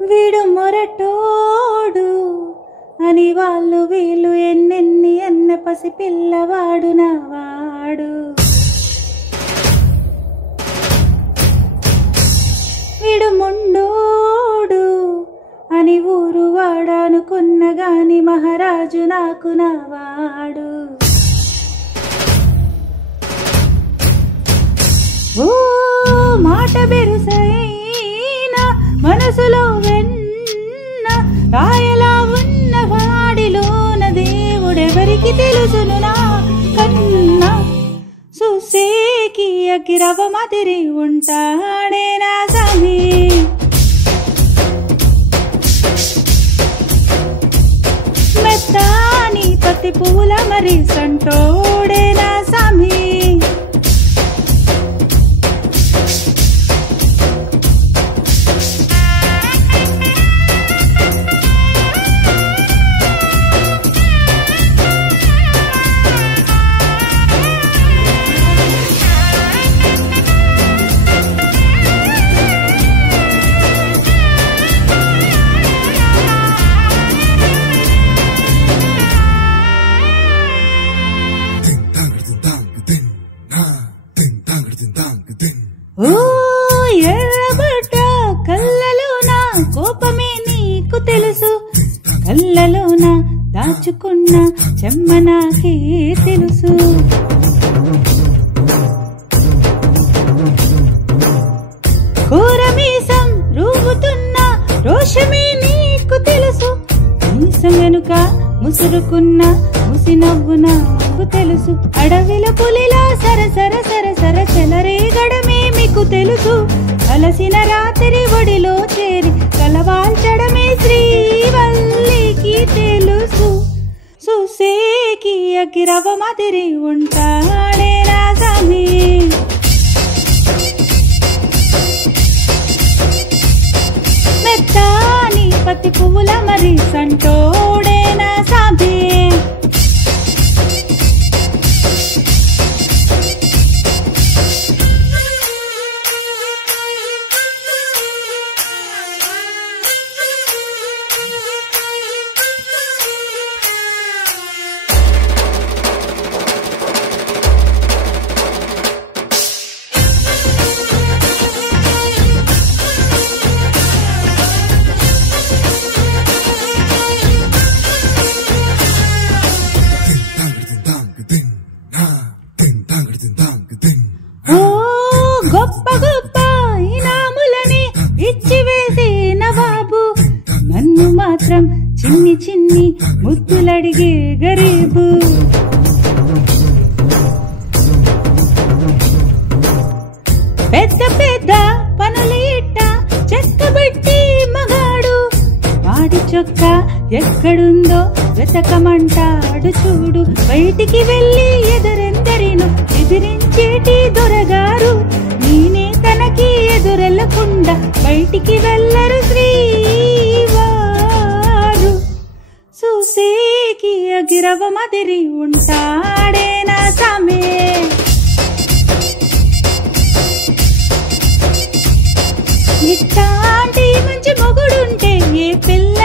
వీడు మొరటోడు అని వాళ్ళు వీళ్ళు ఎన్నెన్ని అన్న పసి పిల్లవాడు నావాడు. వీడు మొండోడు అని ఊరు వాడనుకున్న గాని మహారాజు నాకు నావాడు. ఓ మాట బెరుసైనా మనసులో వెన్న రాయలా ఉన్న వాడిలోన దేవుడెవరికి తెలుసును నా కన్నా. సుసేకి అగిరవ మదిరి ఉంటాడే నా సామి. మెత్తాని పత్తి పూల మరి సంటోడే నా సామి. ఓ ఎర్రబడ్డ కళ్ళలోన కోపమే నీకు తెలుసు, కళ్ళలోన దాచుకున్న చెమ్మ నాకే తెలుసు. కూరమీసం రూపుతున్న రోషమే నీకు తెలుసు, మీసం వెనుక ముసురుకున్న ముసి నవ్వు నాకు తెలుసు. అడవిల పులిలా సరసర సరసర చెలరేగడమే మీకు తెలుసు, అలసిన రాత్రి ఒడిలో చేరి కలవాల్చడమే శ్రీవల్లికి తెలుసు. సుసేకి అగిరవ మదిరి ఉంటాడే నా సామి. మెత్తాని పత్తి పువ్వుల మరి సంటోడే నా సామి. ఓ గొప్ప గొప్ప ఇనాములని ఇచ్చివేసే నవాబు, నన్ను మాత్రం చిన్ని చిన్ని ముద్దులడిగే గరీబు. పెద్ద పెద్ద పనులు ఇట్ట చెక్కబెట్టి మగాడు, వాడి చొక్క ఎక్కడుందో వెతకమంటాడు చూడు. బయటికి వెళ్ళి ఎదురెందరిను ఎదిరించేటి దొరగారు, నేనే తనకి ఎదురెళ్లకుండా బయటికి వెళ్ళరు శ్రీవారు. సుసేకి అగిరవ మదిరి ఉంటాడే నా సామే. ఇట్లాంటి మంచి మొగుడుంటే ఏ పిల్ల